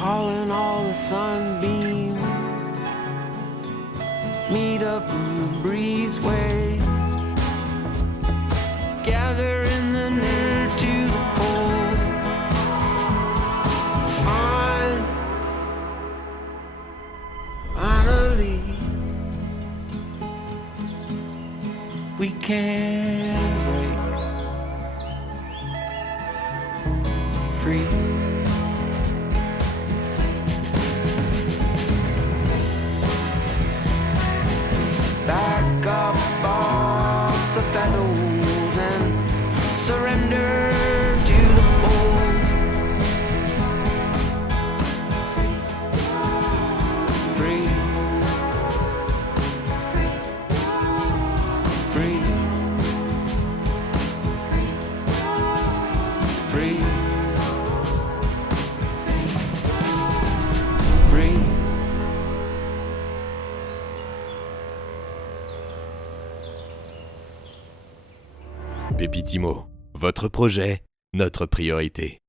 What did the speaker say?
calling all the sunbeams. Meet up in the breezeway. Gather in the near to the pole. Finally, we can break free. Back up off the pedals and surrender to the pole. Free. Free. Free. Free. Pepit-immo, votre projet, notre priorité.